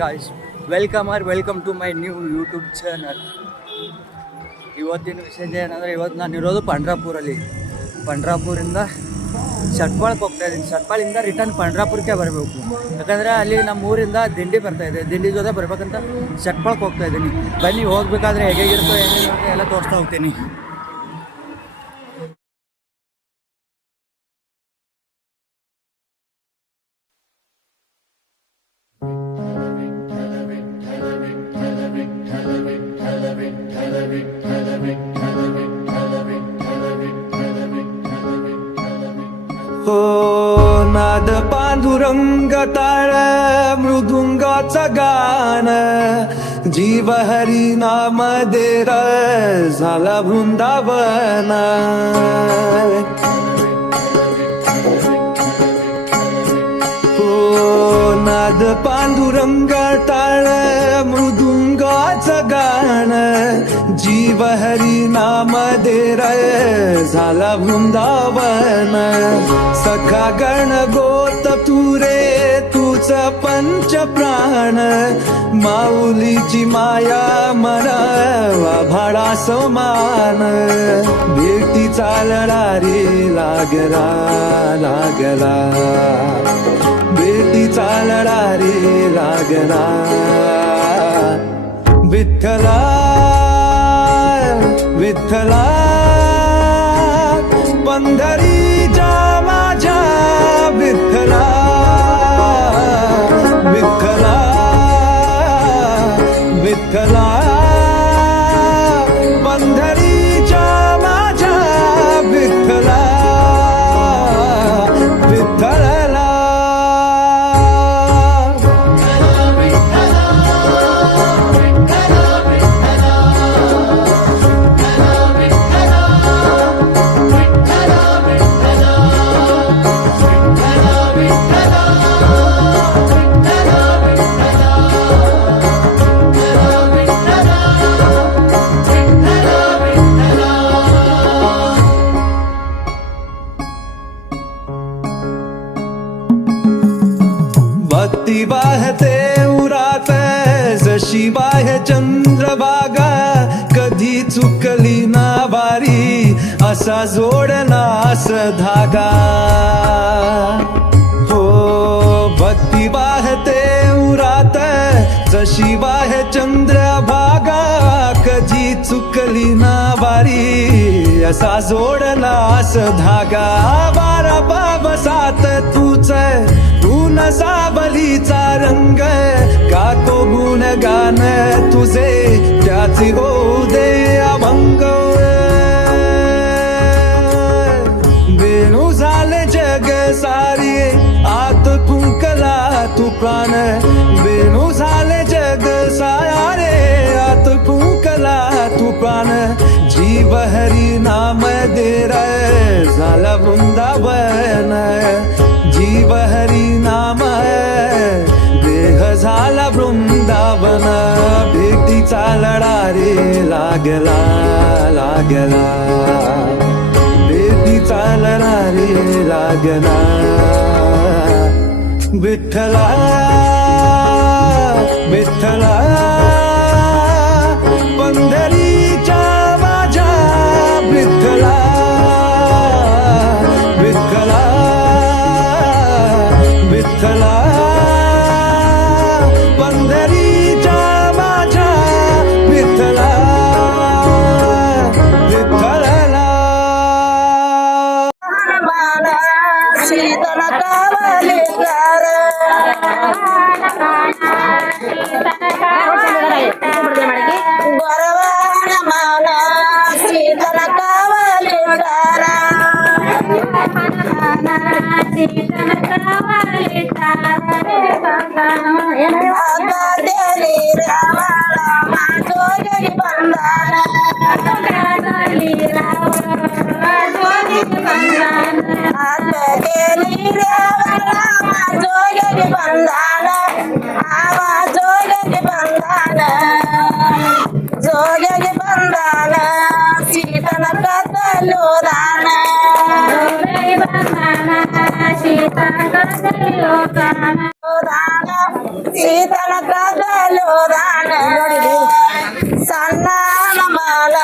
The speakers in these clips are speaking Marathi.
Guys welcome to my new YouTube channel. ಇವತ್ತಿನ ವಿಷಯ ಏನಂದರೆ, ಇವತ್ತು ನಾನು ಇರೋದು ಪಂಡ್ರಾಪುರಿಂದ ಶಟ್ಪಾಳಕ್ಕೆ ಹೋಗ್ತಾ ಇದ್ದೀನಿ. ಶಟ್ಪಾಳಿಂದ ರಿಟರ್ನ್ ಪಂಡ್ರಾಪುರಕ್ಕೆ ಬರಬೇಕು. ಯಾಕಂದರೆ ಅಲ್ಲಿ ನಮ್ಮ ಊರಿಂದ ದಿಂಡಿ ಬರ್ತಾಯಿದೆ. ದಿಂಡಿ ಜೊತೆ ಬರ್ಬೇಕಂತ ಶಟ್ಪಾಳಕ್ಕೆ ಹೋಗ್ತಾ ಇದ್ದೀನಿ. ಬನ್ನಿ, ಹೋಗ್ಬೇಕಾದ್ರೆ ಹೇಗಿರುತ್ತೋ ಏನೇನಿರುತ್ತೆ ಎಲ್ಲ ತೋರಿಸ್ತಾ ಹೋಗ್ತೀನಿ. हो नाद पांडुरंग ताळ मृदुंगाचं गाण, जीव हरी नाम देर झाला वृंदावन. हो नाद पांडुरंग ताळ मृदुंगाचं गाण, जीव हरी नाम देर झाला वृंदावन. सखा गण गोत तुरे तुझ पंच प्राण, माऊलीची माया मनावा भाडा समान. भेटी चालला रे लागला लागला, भेटी चालला रे लागला. विठ्ठला विठ्ठला पंढरीच्या माझ्या विठ्ठला, विठ्ठला विठ्ठला पंढरीच्या माझ्या विठ्ठला, विठ्ठला. भक्ती वाहते उरात जशी वाहे चंद्रभागा, कधी चुकली ना वारी असा जोडलास धागा. हो भक्ती वाहते उरात जशी वाहे चंद्रभागा, कधी चुकली ना वारी असा जोडलास धागा. बारा बाबसात तूच तून सावलीचा रंग, काको गुण गान तुझे त्याची होऊ दे अभंग. वेणू झाले जग सारी आत कुंकला तू प्राण, वेणू झाले जग सारे आत कुंकला तू प्राण. जीव हरी नाम देर झाला वृंदावन, जीव हरी नाम देह झाला वृंदावन. भेटीचा लढा रे लागला लागला, भेटीचा लढा रे लागला. विठ्ठला विठ्ठला पंढरीच्या माझ्या विठ्ठला, विठ्ठला विठ्ठला पंढरीच्या माझ्या विठ्ठला, विठ्ठला. शीतल कावली गार, बरवान माला शीतल कावली गार. अगदेली रावण माझोरी बंधन, अगदेली रावण माझोरी बंधन. जोगी बंधन जोगी बंधन, शीतल कतलो दान, शीतल ಸೀತನ ಕದಲೋದಾನ ಸಣ್ಣ ಮಾಲ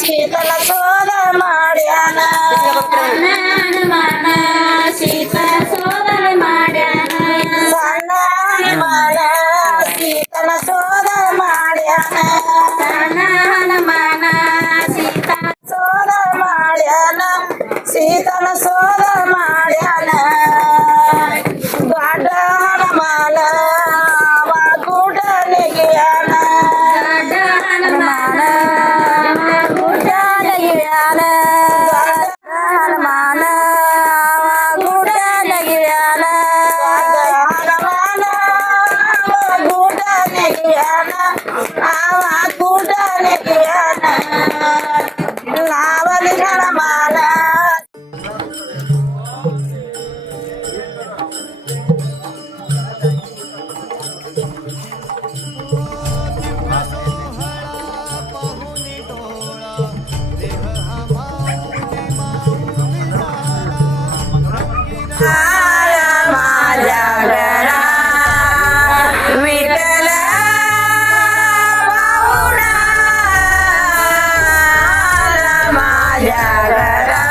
ಸೀತನ ಸೋದ ಮಾಡ್ಯಾನ ಸೀತ ಸೋದರ ಮಾಡ್ಯಾನ ಸಣ್ಣ ಮಾಲ ಸೀತನ ಸೋದ ಮಾಡ್ಯಾನ ಸಣ್ಣ ಮಾನ ಸೀತ ಸೋದ ಮಾಡ್ಯಾನ ಸೀತನ ಸೋದ ಮಾಡ್ಯಾನ ದೊಡ್ಡ ಹನುಮಾನ ಗುಡ್ಡ ನೆಗೆಯಾನ ಹನುಮಾನ ಗುಡ್ಡ ನೆಗೆಯಾನ ಹನುಮಾನ ಗುಡ್ಡ ನೆಗೆಯಾನ ಹನುಮಾನ ಗುಡ್ಡ ನೆಗೆಯಾನ ಅವ ಗುಡ್ಡ ನೆಗೆಯಾನ ನಾವಲಿ ಹನುಮಾನ माझ्या घरा विठ्ठल पाहुणा माझ्या घरा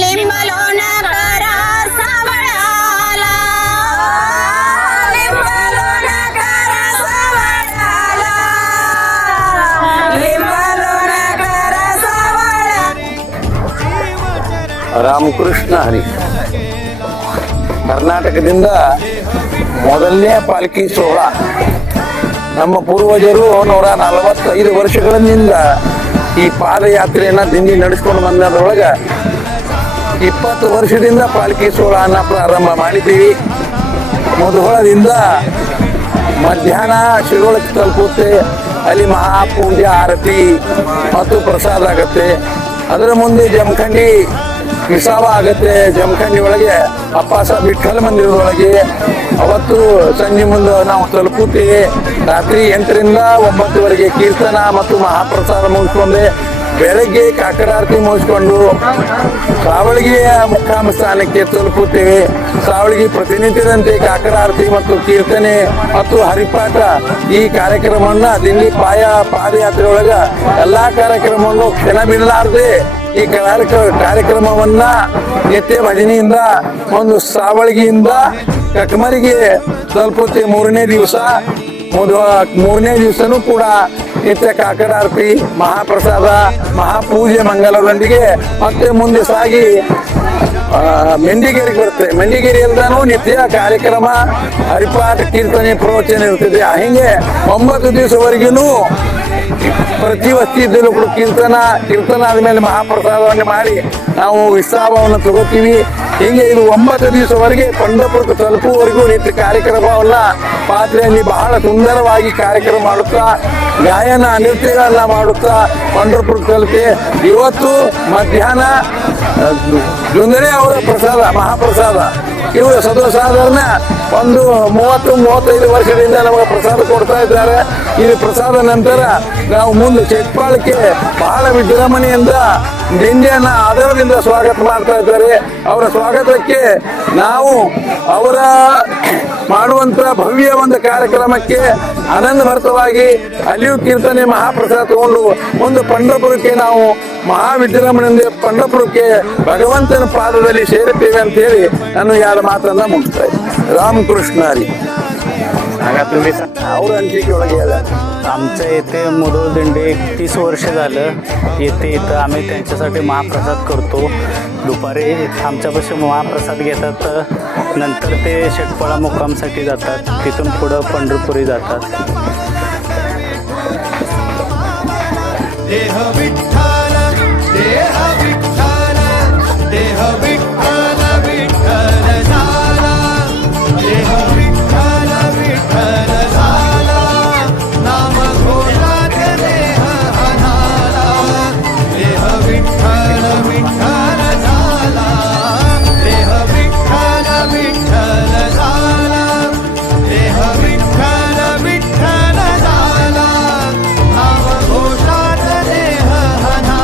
लिंबलोण करा सावळाला लिंबलोण करा सावळाला लिंबलोण करा सावळा ರಾಮಕೃಷ್ಣ ಹರಿ ಕರ್ನಾಟಕದಿಂದ ಮೊದಲನೇ ಪಾಲ್ಕಿ ಸೋಳ ನಮ್ಮ ಪೂರ್ವಜರು 145 ವರ್ಷಗಳಿಂದ ಈ ಪಾದಯಾತ್ರೆಯನ್ನ ದಿಂಡಿ ನಡೆಸ್ಕೊಂಡು ಬಂದದ್ರೊಳಗೆ 20 ವರ್ಷದಿಂದ ಪಾಲ್ಕಿ ಸೋಳನ್ನ ಪ್ರಾರಂಭ ಮಾಡಿದ್ದೀವಿ. ಮುಧೋಳದಿಂದ ಮಧ್ಯಾಹ್ನ ಶಿರೋಳಕ್ಕೆ ತಲುಪುತ್ತೆ. ಅಲ್ಲಿ ಮಹಾಪೂಜೆ ಆರತಿ ಮತ್ತು ಪ್ರಸಾದ ಆಗತ್ತೆ. ಅದರ ಮುಂದೆ ಜಮಖಂಡಿ ವಿಸಾವ ಆಗತ್ತೆ. ಜಮಖಂಡಿ ಒಳಗೆ ಅಪ್ಪಾಸ ವಿಠ್ಠಲ ಮಂದಿರದೊಳಗೆ ಅವತ್ತು ಸಂಜೆ ಮುಂದೆ ನಾವು ತಲುಪುತ್ತೇವೆ. ರಾತ್ರಿ 8ರಿಂದ 9ವರೆಗೆ ಕೀರ್ತನ ಮತ್ತು ಮಹಾಪ್ರಸಾದ ಮುಗಿಸ್ಕೊಂಡೆ ಬೆಳಗ್ಗೆ ಕಾಕಡಾರತಿ ಮುಗಿಸ್ಕೊಂಡು ಸಾವಳಗಿಯ ಮುಖಾಮ ಸ್ಥಾನಕ್ಕೆ ತಲುಪುತ್ತೇವೆ. ಸಾವಳಗಿ ಪ್ರತಿನಿತ್ಯದಂತೆ ಕಾಕಡಾರತಿ ಮತ್ತು ಕೀರ್ತನೆ ಮತ್ತು ಹರಿಪಾಠ ಈ ಕಾರ್ಯಕ್ರಮವನ್ನ ದಿಂಡಿ ಪಾದಯಾತ್ರೆ ಒಳಗ ಎಲ್ಲಾ ಕಾರ್ಯಕ್ರಮವನ್ನು ಕ್ಷಣ ಬಿಡಲಾರದೆ ಈ ಕಾರ್ಯಕ್ರಮವನ್ನ ನಿತ್ಯ ಭಜನೆಯಿಂದ ಒಂದು ಸಾವಳಗಿಯಿಂದ ಕಟ್ಮರಿಗೆ ತಲುಪುತ್ತೆ. ಮೂರನೇ ದಿವಸನೂ ಕೂಡ ನಿತ್ಯ ಕಾಕಡಾರತಿ ಮಹಾಪ್ರಸಾದ ಮಹಾಪೂಜೆ ಮಂಗಲದೊಂದಿಗೆ ಮತ್ತೆ ಮುಂದೆ ಸಾಗಿ ಮೆಂಡಿಗೇರಿಗೆ ಬರುತ್ತೆ. ಮೆಂಡಿಗೇರಿಯಲ್ದಾನು ನಿತ್ಯ ಕಾರ್ಯಕ್ರಮ ಹರಿಪಾಠ ಕೀರ್ತನೆ ಪ್ರವಚನ ಇರ್ತದೆ. ಹಿಂಗೆ 9 ದಿವಸವರೆಗೂ ಪ್ರತಿ ವಸ್ತಿಯಲ್ಲೂ ಕೂಡ ಕೀರ್ತನ ಆದ್ಮೇಲೆ ಮಹಾಪ್ರಸಾದವನ್ನು ಮಾಡಿ ನಾವು ವಿಶ್ರಾಮವನ್ನು ತಗೋತೀವಿ. ಹೀಗೆ ಇದು 9 ದಿವಸವರೆಗೆ ಪಂಢರಪುರಕ್ಕೆ ತಲುಪುವವರೆಗೂ ನಿತ್ಯ ಕಾರ್ಯಕ್ರಮವನ್ನ ಪಾತ್ರೆಯಲ್ಲಿ ಬಹಳ ಸುಂದರವಾಗಿ ಕಾರ್ಯಕ್ರಮ ಮಾಡುತ್ತಾ ಗಾಯನ ನೃತ್ಯಗಳನ್ನ ಮಾಡುತ್ತಾ ಪಂಢರಪುರಕ್ಕೆ ತಲುಪಿ ಇವತ್ತು ಮಧ್ಯಾಹ್ನ ಜುಂದನೆ ಅವರ ಪ್ರಸಾದ ಮಹಾಪ್ರಸಾದ ಇವರು ಸಾಧಾರಣ ಒಂದು 30-35 ವರ್ಷದಿಂದ ನಮಗೆ ಪ್ರಸಾದ ಕೊಡ್ತಾ ಇದ್ದಾರೆ. ಇದು ಪ್ರಸಾದ ನಂತರ ನಾವು ಮುಂದೆ ಚೆಟ್ಪಾಳಕ್ಕೆ ಬಹಳ ವಿಜೃಂಭಣೆಯಿಂದ ದಿಂಡಿಯನ್ನ ಆಧಾರದಿಂದ ಸ್ವಾಗತ ಮಾಡ್ತಾ ಇದ್ದಾರೆ. ಅವರ ಸ್ವಾಗತಕ್ಕೆ ನಾವು ಅವರ ಮಾಡುವಂತ ಭವ್ಯ ಒಂದು ಕಾರ್ಯಕ್ರಮಕ್ಕೆ ಆನಂದ ಭರಿತವಾಗಿ ಅಲ್ಲಿಯೂ ಕೀರ್ತನೆ ಮಹಾಪ್ರಸಾದ ತಗೊಂಡು ಒಂದು ಪಂಢರಪುರಕ್ಕೆ ನಾವು ಮಹಾ ವಿಜೃಂಭಣೆಯಿಂದ ಪಂಢರಪುರಕ್ಕೆ ಭಗವಂತನ ಪಾದದಲ್ಲಿ ಸೇರುತ್ತೇವೆ ಅಂತ ಹೇಳಿ ನಾನು 2 ಮಾತನ್ನ ಮುಗಿಸ್ತಾ ಇದ್ದೀನಿ. रामकृष्ण हरी. सांगा तुम्ही ಅವ್ರ अंगठी ಒಳಗೆ आमच्या इथे मुधोळ दिंडी 30 वर्ष झालं इथं आम्ही त्यांच्यासाठी महाप्रसाद करतो. दुपारी आमच्यापाशी महाप्रसाद घेतात, नंतर ते शेटपाळा मुक्कामसाठी जातात, तिथून पुढं पंढरपुरी जातात. देह विठ्ठल देह विठ्ठल देह विठ्ठल विठ्ठल झाला देह विठ्ठल विठ्ठल झाला नाम घोषात देह हनाला देह विठ्ठल विठ्ठल झाला देह विठ्ठल विठ्ठल झाला देह विठ्ठल विठ्ठल झाला नाम घोषात देह हनाला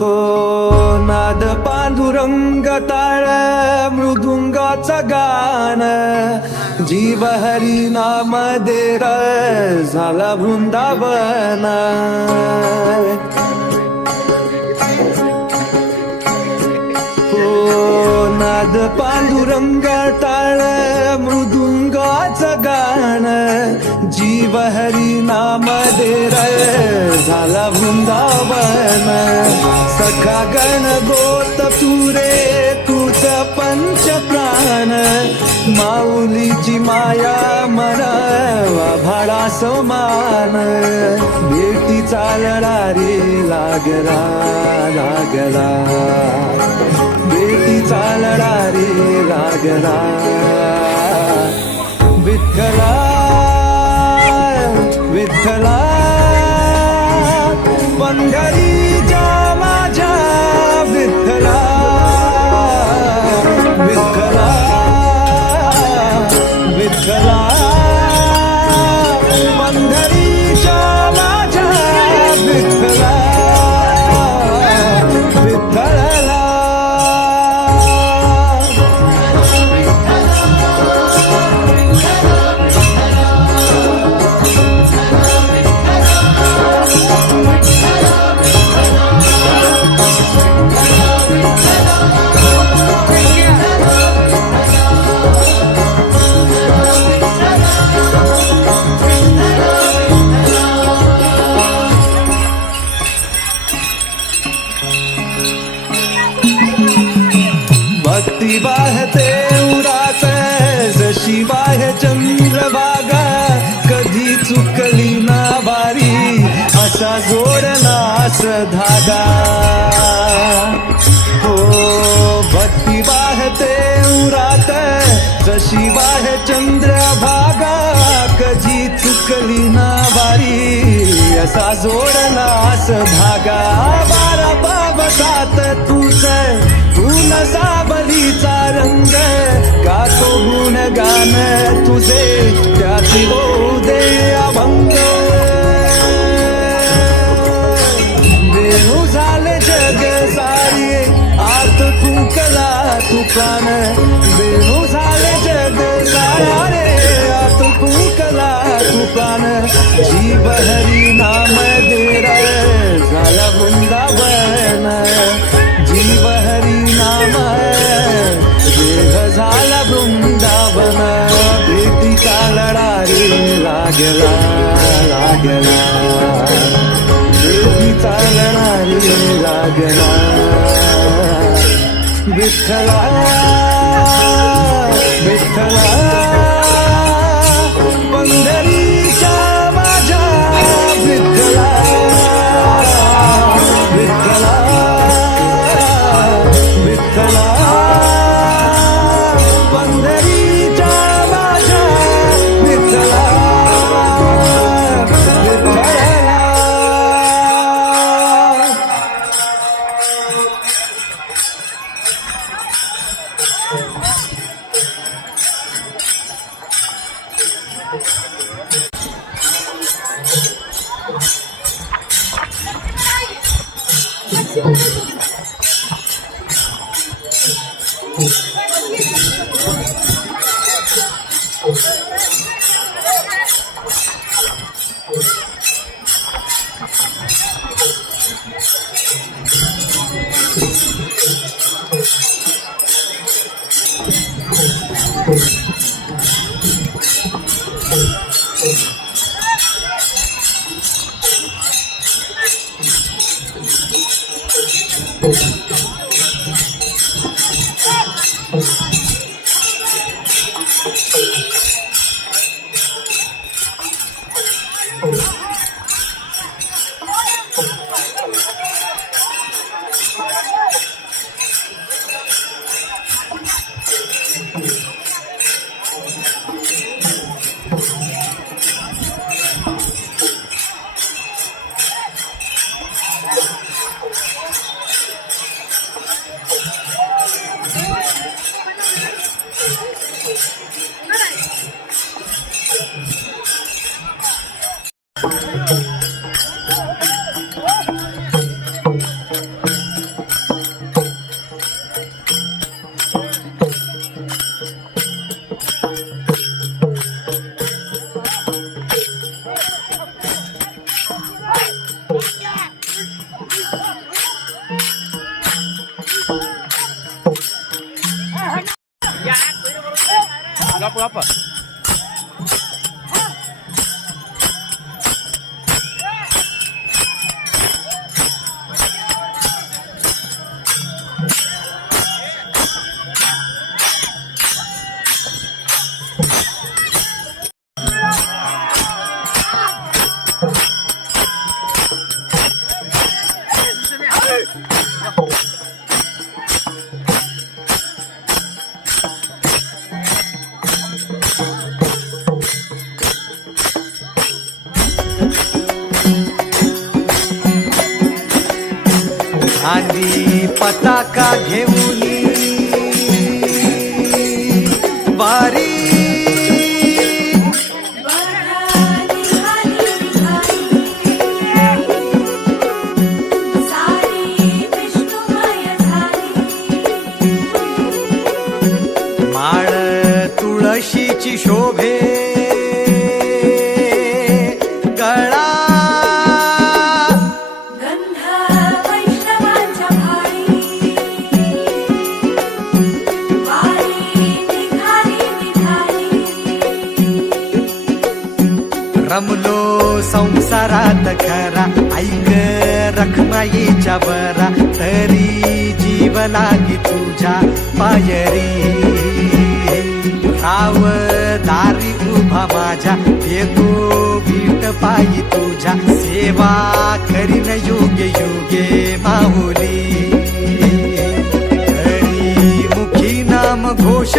हो नाद पांडुरंग ताळ मृदुंगाचं गाण जीव हरी नाम देर झाला वृंदावन हो नाद पांडुरंग टाळ मृदुंगाचं गाण जीव हरी नाम देर झाला वृंदावन सखा गण गोत तुरे तुझ पंच प्राण माऊलीची माया मरावा भाडा समान भेटीचा लढा रे लागला लागला भेटीचा लढा रे लागला विठ्ठला विठ्ठला पंढरीच्या माझ्या विठ्ठला विठ्ठला विठ्ठला पंढरीच्या माझ्या विठ्ठला विठ्ठला भक्ती वाहते उरात जशी वाह चंद्रभागा कधी चुकली ना वारी असा जोडलास धागा हो भक्ती वाहते उरात जशी वाह चंद्रभागा कधी चुकली ना वारी असा जोडलास धागा बारा बाबसात तुझ तू साबलीचा रंग का तो गुणगान तुझे त्याची दे अभंग वेणू झाले जग सारी आत फुंकला तू प्राण वेणू झाले जग सारे आत फुंकला तू प्राण जीव हरी नाम देर झाला वृंदावन जीव हरी नाम देह झाला वृंदावन भेटीचा लढा रे लागला लागला भेटीचा लढा रे लागला विठ्ठला विठ्ठला पंढरीच्या माझ्या विठ्ठला विठ्ठला विठ्ठला पंढरीच्या माझ्या विठ्ठला विठ्ठला बापा आंधी पताका घेऊन वारी माळ तुळशीची शोभे गळा रमलो संसारात खरा ऐक रखमाईच्या बरा तरी जीव लागी तुझ्या पायरी राव दारी उभा माझ्या येतो बीट पायी तुझ्या सेवा करीन योगे योगे माहुली हरी मुखी नाम घोष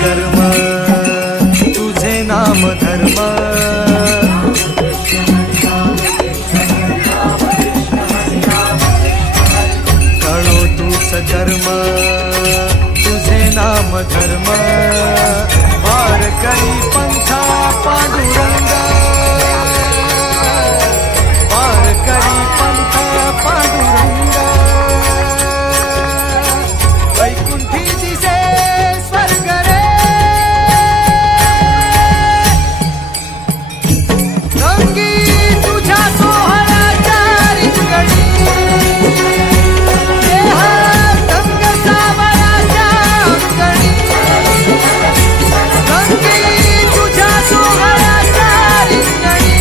कर्म तुझे नाम धर्म कळो तूच कर्म तुझे नाम धर्म वारकरी पंथा पांडुरंग वारकरी पंथा पांडुरंग वैकुंठी दिसे स्वर्ग रे रंगी तुझ्या सोहळ्याच्या रिंगणी रंग सावळ्याच्या अंगणी रंगी तुझ्या सोहळ्याच्या रिंगणी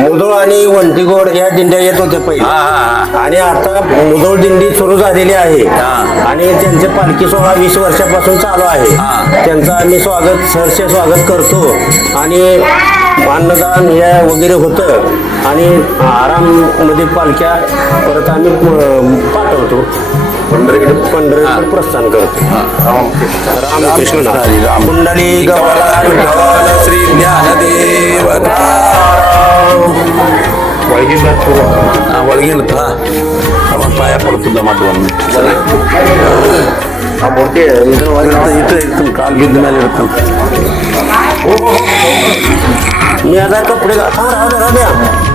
मुधोळ आणि वंटीगोड या दिंड्या येत होत्या पहिले आणि आता मुधोळ दिंडी सुरू झालेली आहे आणि त्यांचे पालखी सोहळा 20 वर्षापासून चालू आहे त्यांचं आम्ही सहर्ष स्वागत करतो आणि अन्नदान हे वगैरे होतं आणि आराममध्ये पालख्या परत आम्ही पाठवतो पंढरीकडे प्रस्थान करतो रामकृष्ण कुंडली गवाला श्री ज्ञानदेव वळगेल आपण पाया पडतो जमाटून इथं काल घेऊन आले मी आता कपडे राहू द्या